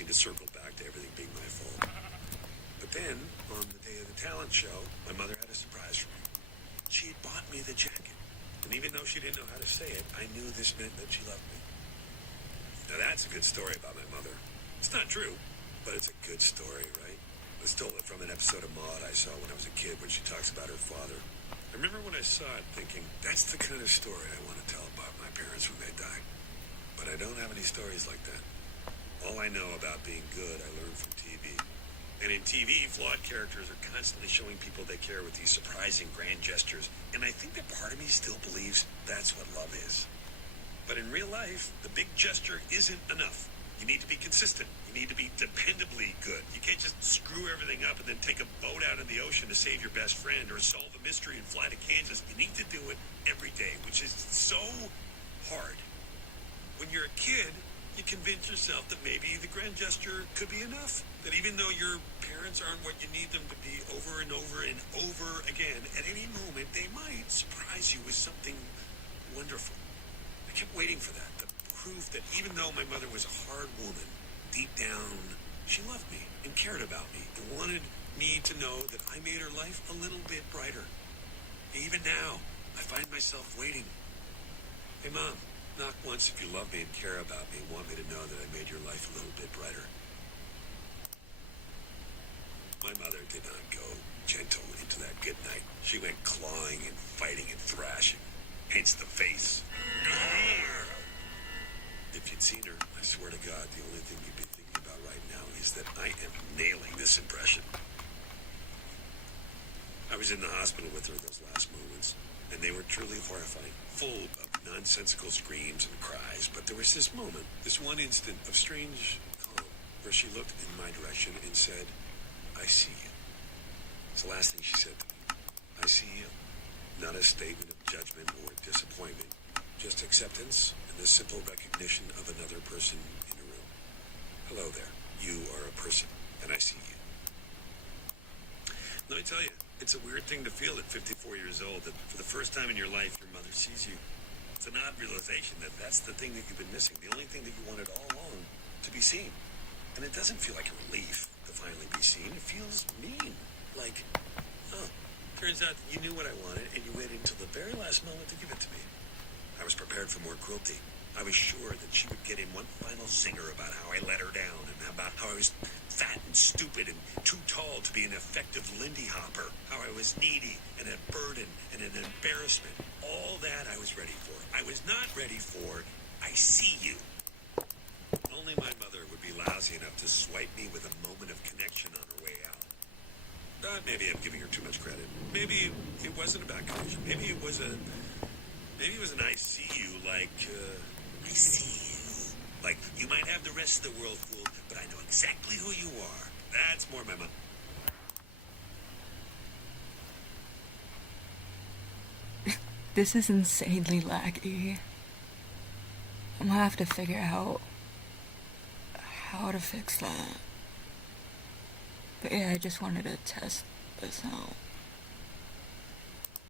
seemed to circle back to everything being my fault. But then, on the day of the talent show, my mother had a surprise for me. She had bought me the jacket. And even though she didn't know how to say it, I knew this meant that she loved me. Now that's a good story about my mother. It's not true, but it's a good story, right? I stole it from an episode of Maude I saw when I was a kid when she talks about her father. I remember when I saw it thinking, that's the kind of story I want to tell about my parents when they die. But I don't have any stories like that. All I know about being good I learned from TV. And in TV, flawed characters are constantly showing people they care with these surprising grand gestures. And I think that part of me still believes that's what love is. But in real life, the big gesture isn't enough. You need to be consistent. You need to be dependably good. You can't just screw everything up and then take a boat out in the ocean to save your best friend or solve a mystery and fly to Kansas. You need to do it every day, which is so hard. When you're a kid, you convince yourself that maybe the grand gesture could be enough. That even though your parents aren't what you need them to be over and over and over again, at any moment they might surprise you with something wonderful. I kept waiting for that, the proof that even though my mother was a hard woman, deep down, she loved me and cared about me and wanted me to know that I made her life a little bit brighter. Even now, I find myself waiting. Hey, Mom, knock once if you love me and care about me and want me to know that I made your life a little bit brighter. My mother did not go gentle into that good night. She went clawing and fighting and thrashing. Hence the face. If you'd seen her, I swear to God, the only thing you'd be thinking about right now is that I am nailing this impression. I was in the hospital with her those last moments, and they were truly horrifying, full of nonsensical screams and cries. But there was this moment, this one instant of strange calm, where she looked in my direction and said, I see you. It's the last thing she said to me. I see you. Not a statement of judgment or disappointment, just acceptance and the simple recognition of another person in a room. Hello there. You are a person, and I see you. Let me tell you, it's a weird thing to feel at 54 years old, that for the first time in your life, your mother sees you. It's an odd realization that that's the thing that you've been missing, the only thing that you wanted all along, to be seen. And it doesn't feel like a relief to finally be seen. It feels mean. Like, oh, turns out you knew what I wanted and you waited until the very last moment to give it to me. I was prepared for more cruelty. I was sure that she would get in one final zinger about how I let her down and about how I was fat and stupid and too tall to be an effective Lindy Hopper, how I was needy and a burden and an embarrassment. All that I was ready for. I was not ready for, I see you. Only my mother would be lousy enough to swipe me with a moment of connection on her way out. Maybe I'm giving her too much credit. Maybe it wasn't about connection. Maybe it was an I see you, like, I see you. Like, you might have the rest of the world fooled, but I know exactly who you are. That's more my mom. This is insanely laggy. I'm gonna have to figure out how to fix that. But yeah, I just wanted to test this out.